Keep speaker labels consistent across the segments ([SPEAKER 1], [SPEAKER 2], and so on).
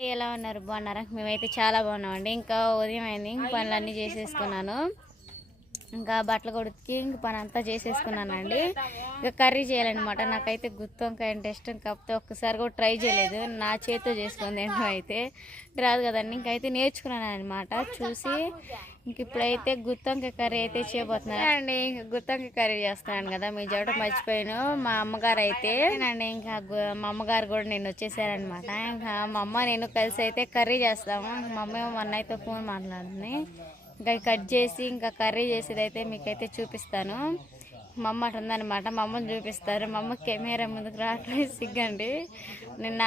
[SPEAKER 1] ఎలా ఉన్నారు? బాగున్నారా? మేమైతే చాలా బాగున్నామండి. ఇంకా ఉదయం అయింది. ఇంక పనులన్నీ చేసేసుకున్నాను. ఇంకా బట్టలు కొడుకి ఇంక పని అంతా చేసేసుకున్నానండి. ఇంకా కర్రీ చేయాలన్నమాట. నాకైతే గుత్తి వంకాయ అంటే ఇష్టం. కాకపోతే ఒక్కసారి కూడా ట్రై చేయలేదు. నా చేతితో చేసుకుంది ఏంటో అయితే రాదు కదండి. ఇంకైతే నేర్చుకున్నాను అనమాట చూసి ఇంక ఇప్పుడైతే గుత్తి వంకాయ కర్రీ అయితే చేయబోతున్నాను అండి ఇంకా గుత్తి వంకాయ కర్రీ చేస్తున్నాను కదా మీ జోట మర్చిపోయాను. మా అమ్మగారు అయితే అండి ఇంకా మా అమ్మగారు కూడా నేను వచ్చేసారనమాట ఇంకా మా అమ్మ నేను కలిసి అయితే కర్రీ చేస్తాము. మా అమ్మ మొన్న అయితే ఫోన్ మాట్లాడుతుంది. ఇంకా కట్ చేసి ఇంకా కర్రీ చేసేది అయితే మీకైతే చూపిస్తాను. మా అమ్మ అటు ఉందన్నమాట. మా అమ్మని చూపిస్తారు. మా అమ్మ కెమెరా ముందుకు రావట్లేదు సిగ్గండి. నిన్న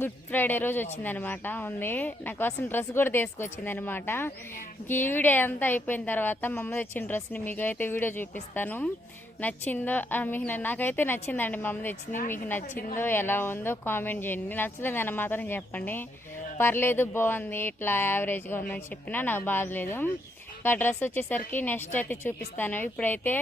[SPEAKER 1] గుడ్ ఫ్రైడే రోజు వచ్చిందనమాట ఉంది. నా కోసం డ్రెస్ కూడా తీసుకొచ్చిందనమాట. ఈ వీడియో అంతా అయిపోయిన తర్వాత మా అమ్మ తెచ్చిన డ్రెస్ని మీకు అయితే వీడియో చూపిస్తాను. నచ్చిందో మీకు నాకైతే నచ్చిందండి మా అమ్మ తెచ్చింది. మీకు నచ్చిందో ఎలా ఉందో కామెంట్ చేయండి. నచ్చలేదని మాత్రం చెప్పండి. పర్లేదు బాగుంది ఇట్లా యావరేజ్గా ఉందని చెప్పినా నాకు బాధలేదు ఆ డ్రెస్ వచ్చేసరికి నెక్స్ట్ అయితే చూపిస్తాను. ఇప్పుడైతే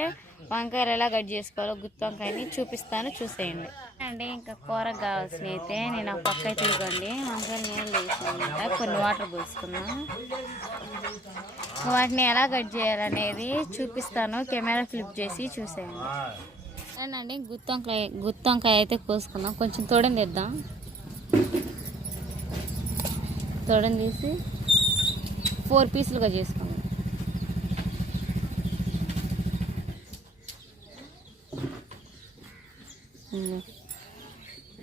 [SPEAKER 1] వంకాయలు ఎలా కట్ చేసుకోవాలో గుత్తి వంకాయని చూపిస్తాను. చూసేయండి. అండి ఇంకా కూరకు కావాల్సిన అయితే నేను ఒక పక్క తీసుకోండి మంచిగా నీళ్ళు వేసాను కొన్ని వాటర్ పోసుకున్నా. వాటిని ఎలా కట్ చేయాలనేది చూపిస్తాను. కెమెరా ఫ్లిప్ చేసి చూసేయండి. అండి గుత్తి వంకాయ వంకాయ అయితే కోసుకుందాం కొంచెం తోడని తెద్దాం. తోడని తీసి ఫోర్ పీసులుగా చేసుకుందాం ఉమ్.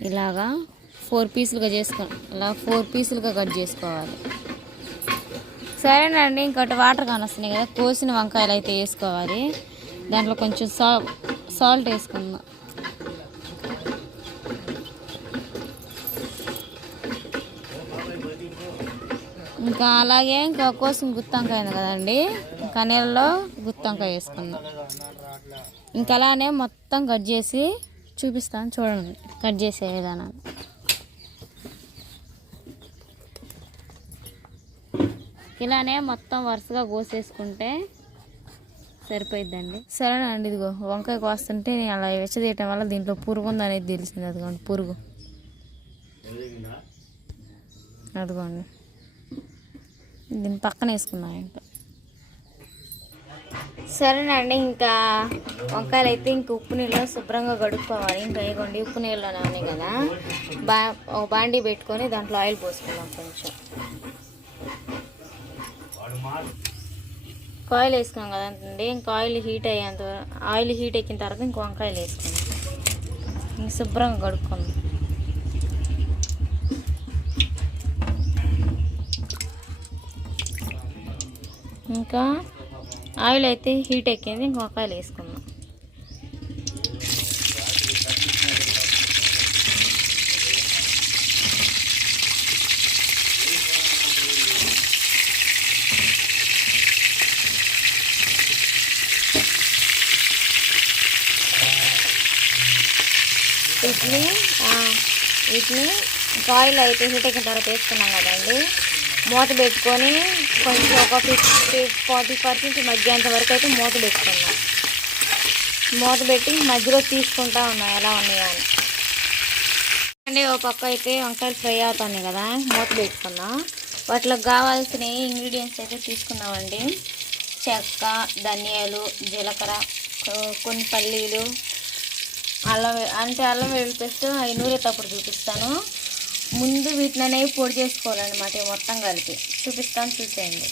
[SPEAKER 1] ఇలాగా ఫోర్ పీసులుగా చేసుకో ఇలా ఫోర్ పీసులుగా కట్ చేసుకోవాలి. సరేనండి ఇంకోటి వాటర్ కానొస్తున్నాయి కదా కోసిన వంకాయలు అయితే వేసుకోవాలి. దాంట్లో కొంచెం సా సాల్ట్ వేసుకుందాం. ఇంకా అలాగే ఇంకా కోసం గుత్తంకాయ ఉంది కదండి ఇంకా నీళ్ళలో గుత్తంకాయ వేసుకుందాం. ఇంకా అలానే మొత్తం కట్ చేసి చూపిస్తాను చూడండి. కట్ చేసే విధానం ఇలానే మొత్తం వరుసగా కోసేసుకుంటే సరిపోయిద్దండి. సరేనండి ఇదిగో వంకాయ కోస్తుంటే నేను అలా వెచ్చదీయటం వల్ల దీంట్లో పురుగు ఉందనేది తెలిసింది. అదిగోండి పురుగు. అదిగోండి. దీన్ని పక్కన వేసుకున్నాం ఇంకా. సరేనండి ఇంకా వంకాయలు అయితే ఇంక ఉప్పు నీళ్ళు శుభ్రంగా కడుక్కోవాలి. ఇంకా వేయకండి ఉప్పు నీళ్ళలోనే ఉన్నాయి కదా. బా ఒక బాండీ పెట్టుకొని దాంట్లో ఆయిల్ పోసుకుందాం కొంచెం. ఆయిల్ వేసుకున్నాం కదండి ఇంకా ఆయిల్ హీట్ అయ్యేంత ఆయిల్ హీట్ ఎక్కిన తర్వాత ఇంక వంకాయలు వేసుకున్నాం ఇంక శుభ్రంగా కడుక్కుందాం. ఇంకా ఆయిల్ అయితే హీట్ ఎక్కింది ఇంక వంకాయలు వేసుకుందాం వీటిని ఇడ్లీ వీటిని ఆయిల్ అయితే హీట్ ఎక్కిన తర్వాత వేసుకున్నాం కదండి. మూత పెట్టుకొని కొంచెం ఒక ఫిఫ్టీ ఫార్టీ పర్సెంట్ మగ్గేంత వరకు అయితే మూత పెట్టుకున్నాం. మూత పెట్టి మధ్యలో తీసుకుంటా ఉన్నాం ఎలా ఉన్నాయో అని. అండి ఓ పక్క అయితే వంకాయలు ఫ్రై అవుతున్నాయి కదా మూత పెట్టుకున్నాం. వాటిలో కావాల్సిన ఇంగ్రీడియంట్స్ అయితే తీసుకున్నామండి. చెక్క ధనియాలు జీలకర్ర కొన్ని పల్లీలు అల్లం అంటే అల్లం వెల్లుల్లి పేస్ట్ అవి నూరేటప్పుడు చూపిస్తాను. ముందు వీటిని అనేవి పొడి చేసుకోవాలన్నమాట మొత్తం కలిపి. చూపిస్తాను చూసేయండి.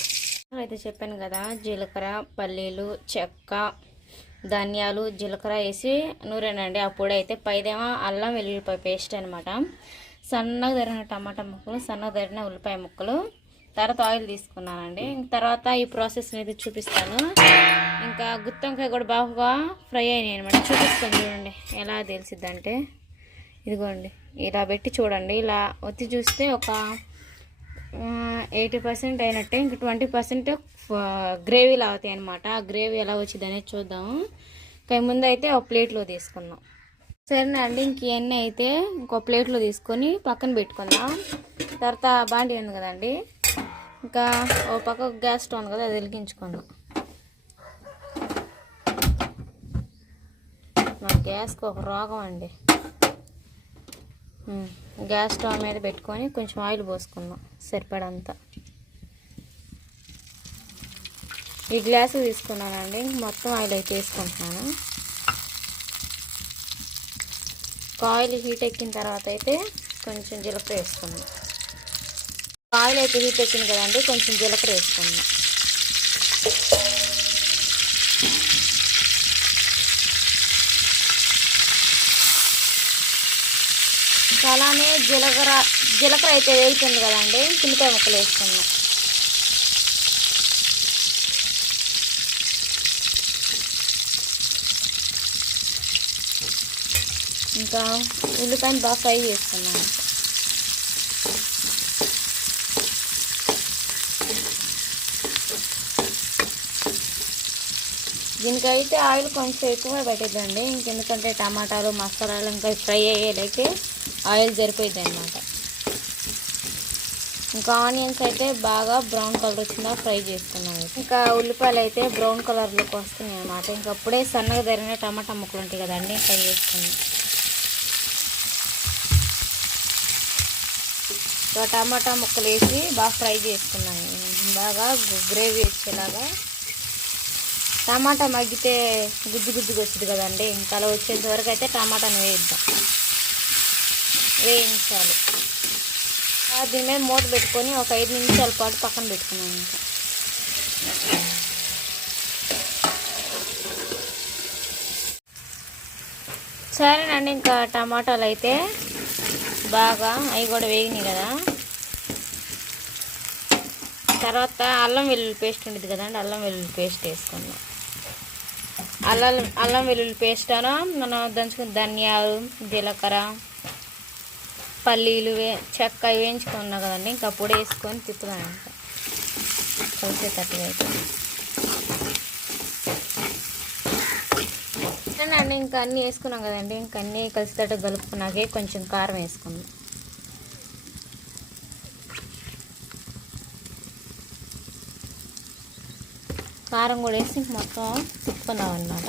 [SPEAKER 1] అయితే చెప్పాను కదా జీలకర్ర పల్లీలు చెక్క ధనియాలు జీలకర్ర వేసి నూరేనండి. ఆ పొడి అయితే పైదేమో అల్లం వెల్లుల్లిపాయ పేస్ట్ అనమాట సన్నగా తరిగిన టమాటా ముక్కలు సన్నగా తరిగిన ఉల్లిపాయ ముక్కలు. తర్వాత ఆయిల్ తీసుకున్నానండి. ఇంక తర్వాత ఈ ప్రాసెస్ అయితే చూపిస్తాను. ఇంకా గుత్తంకాయ కూడా బాగా ఫ్రై అయినాయి అనమాట చూపిస్తాను చూడండి ఎలా తెలిసిద్దంటే. ఇదిగోండి ఇలా పెట్టి చూడండి. ఇలా ఒత్తి చూస్తే ఒక ఎయిటీ పర్సెంట్ అయినట్టే ఇంక ట్వంటీ పర్సెంట్ గ్రేవీలు అవుతాయి అనమాట ఆ గ్రేవీ ఎలా వచ్చింది అనేది చూద్దాము. ఇంకా ముందైతే ఒక ప్లేట్లో తీసుకుందాం. సరేనా అండి ఇంక ఇవన్నీ అయితే ఇంకో ప్లేట్లో తీసుకొని పక్కన పెట్టుకుందాం. తర్వాత బాండి ఉంది కదండి ఇంకా ఓ పక్క గ్యాస్ స్టవ్ ఉంది కదా అది వెలిగించుకుందాం. మా గ్యాస్కి ఒక రోగం అండి. గ్యాస్ స్టవ్ మీద పెట్టుకొని కొంచెం ఆయిల్ పోసుకుందాం సరిపడంత. ఈ గ్లాసు తీసుకున్నానండి మొత్తం ఆయిల్ అయితే వేసుకుంటున్నాను. ఆయిల్ హీట్ ఎక్కిన తర్వాత అయితే కొంచెం జీలకర్ర వేసుకుందాం. ఆయిల్ అయితే హీట్ ఎక్కింది కదండి కొంచెం జీలకర్ర వేసుకుందాం. అలానే జీలకర్ర జీలకర్ర అయితే వేగుతుంది కదండి. ఉల్లిపాయ ముక్కలు వేసుకుందాం. ఇంకా ఉల్లిపాయని బాగా ఫ్రై చేసుకున్నాను దీనికైతే ఆయిల్ కొంచెం ఎక్కువ పెట్టిద్దండి. ఇంకెందుకంటే టమాటాలు మసాలాలు ఇంకా ఫ్రై అయ్యేదైతే ఆయిల్ సరిపోయింది అనమాట ఇంకా ఆనియన్స్ అయితే బాగా బ్రౌన్ కలర్ వచ్చిందా ఫ్రై చేసుకున్నాం ఇంకా ఉల్లిపాయలు అయితే బ్రౌన్ కలర్లోకి వస్తున్నాయి అనమాట ఇంకా అప్పుడే సన్నగా తరిగిన టమాటా ముక్కలు ఉంటాయి కదండి ఫ్రై చేసుకున్నాం ఇంకా టమాటా ముక్కలు వేసి బాగా ఫ్రై చేసుకున్నాను. బాగా గ్రేవీ వచ్చేలాగా టమాటా మగ్గితే గుజ్జు గుజ్జుగా వస్తుంది కదండి. ఇంకా అలా వచ్చేంత వరకు అయితే టమాటాను వేయిద్దాం. వేయించాలి. దీని మీద మూత పెట్టుకొని ఒక ఐదు నిమిషాల పాటు పక్కన పెట్టుకున్నాను ఇంకా. సరేనండి ఇంకా టమాటాలు అయితే బాగా అవి కూడా వేగినాయి కదా. తర్వాత అల్లం వెల్లుల్లి పేస్ట్ ఉండేది కదండి అల్లం వెల్లుల్లి పేస్ట్ వేసుకున్నాం అల్లం అల్లం వెల్లుల్లి పేస్ట్ అను మనం దంచుకున్న ధనియాలు జీలకర్ర పల్లీలు వే చెక్క వేయించుకున్నా కదండి ఇంకా పొడి వేసుకొని తిప్పుదాం ఇంకా. కలిసేటట్టుగా అయితే అండి ఇంకా అన్నీ వేసుకున్నాం కదండి ఇంకా అన్నీ కలిసేటట్టు కలుపుకున్నాకే కొంచెం కారం వేసుకుందాం. కారం కూడా వేసి మొత్తం తిప్పుకున్నాం అన్నమాట.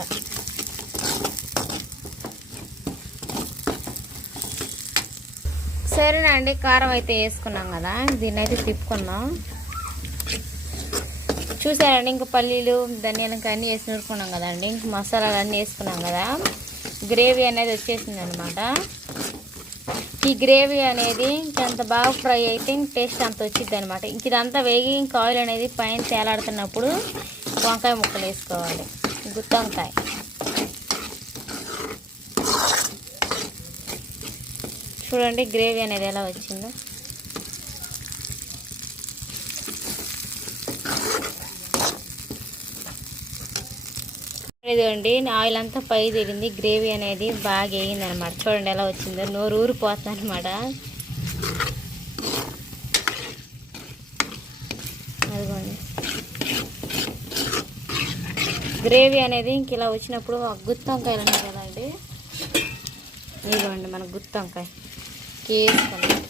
[SPEAKER 1] సరేనండి కారం అయితే వేసుకున్నాం కదా దీన్ని అయితే తిప్పుకున్నాం. చూసారండి ఇంక పల్లీలు ధనియాలు అన్నీ వేసి నూరుకున్నాం కదండి ఇంక మసాలాలు అన్నీ వేసుకున్నాం కదా. గ్రేవీ అనేది వచ్చేసింది అనమాట ఈ గ్రేవీ అనేది ఇంకెంత బాగా ఫ్రై అయితే ఇంక టేస్ట్ అంత వచ్చింది అనమాట ఇంక ఇదంతా వేగి ఇంక ఆయిల్ అనేది పైన తేలాడుతున్నప్పుడు వంకాయ ముక్కలు వేసుకోవాలి. గుత్తి వంకాయ చూడండి గ్రేవీ అనేది ఎలా వచ్చిందో. ఇదిగోండి ఆయిల్ అంతా పై తిరింది గ్రేవీ అనేది బాగా వేగింది అనమాట చూడండి ఎలా వచ్చిందో. నోరు ఊరిపోతుంది అనమాట అదిగోండి గ్రేవీ అనేది ఇంక ఇలా వచ్చినప్పుడు ఆ గుత్తి వంకాయలు ఉన్నాయి కదండి ఇదిగోండి మన గుత్తి వంకాయ వేసుకుందాం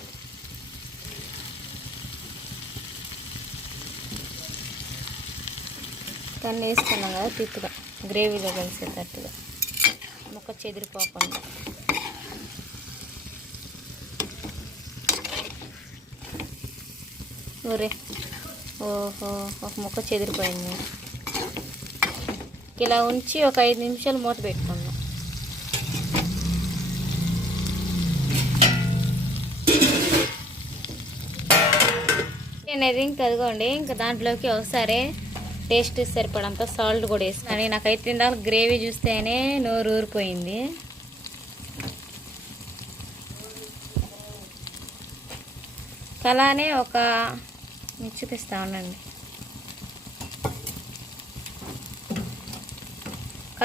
[SPEAKER 1] కన్ను వేసుకున్నాం కదా తిప్పుగా గ్రేవీలో కలిసేటట్టుగా. ముక్క చెదిరిపోకుండా. ఒరే. ఓహో ఒక ముక్క చెదిరిపోయింది. ఇలా ఉంచి ఒక ఐదు నిమిషాలు మూత పెట్టుకుందాం. అనేది ఇంకా అదిగోండి ఇంకా దాంట్లోకి ఒకసారి టేస్ట్ సరిపడంత సాల్ట్ కూడా వేసుకొని నాకైతే ఇందాక గ్రేవీ చూస్తేనే నోరు ఊరిపోయింది. అలానే ఒక చూపిస్తా ఉండండి.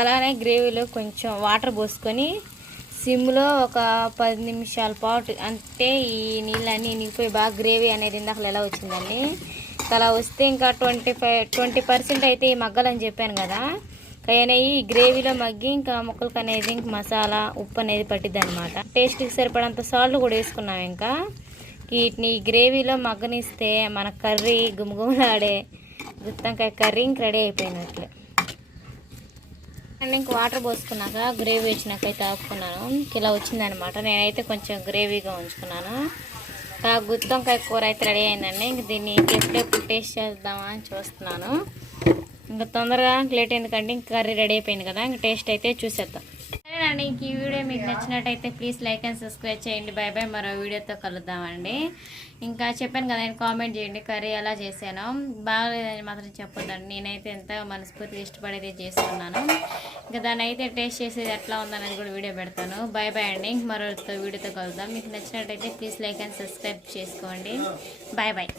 [SPEAKER 1] అలానే గ్రేవీలో కొంచెం వాటర్ పోసుకొని సిమ్లో ఒక పది నిమిషాల పాటు అంటే ఈ నీళ్ళన్నీ నిగిపోయి బాగా గ్రేవీ అనేది ఇందాక ఎలా వచ్చిందండి? అలా వస్తే ఇంకా ట్వంటీ ఫైవ్ ట్వంటీ పర్సెంట్ అయితే ఈ మగ్గాలని చెప్పాను కదా. అయినా ఈ గ్రేవీలో మగ్గి ఇంకా ముక్కలకి అనేది ఇంక మసాలా ఉప్పు అనేది పట్టిద్ది అనమాట టేస్ట్కి సరిపడంత సాల్ట్ కూడా వేసుకున్నాం ఇంకా. వీటిని ఈ గ్రేవీలో మగ్గనిస్తే మన కర్రీ గుమగుమలాడే గుత్తంకాయ కర్రీ ఇంక రెడీ అయిపోయినట్లే. అండ్ ఇంక వాటర్ పోసుకున్నాక గ్రేవీ వచ్చినాక అయితే ఆపుకున్నాను ఇలా వచ్చిందనమాట. నేనైతే కొంచెం గ్రేవీగా ఉంచుకున్నాను. ఆ గుత్తొంకాయ కూర అయితే రెడీ అయిందండి. ఇంక దీన్ని ఎప్పుడెప్పుడు టేస్ట్ చేద్దామా అని చూస్తున్నాను. ఇంకా తొందరగా లేట్ ఎందుకంటే ఇంక కర్రీ రెడీ అయిపోయింది కదా. ఇంక టేస్ట్ అయితే చూసేద్దాం. సరేనండి ఇంక ఈ వీడియో మీకు నచ్చినట్టయితే ప్లీజ్ లైక్ అండ్ సబ్స్క్రైబ్ చేయండి. Bye bye. మరో వీడియోతో కలుద్దామండి. ఇంకా చెప్పాను కదా నేను కామెంట్ చేయండి. కర్రీ ఎలా చేశాను. బాగలేదని మాత్రం చెప్పొద్దండి. నేనైతే ఎంత మనస్ఫూర్తిగా ఇష్టపడేది చేసుకున్నాను. ఇంకా దాన్ని అయితే టేస్ట్ చేసేది ఎట్లా ఉందనేది కూడా వీడియో పెడతాను. బై బై అండి. ఇంక మరో వీడియోతో కలుద్దాం. మీకు నచ్చినట్టయితే ప్లీజ్ లైక్ అండ్ సబ్స్క్రైబ్ చేసుకోండి. Bye bye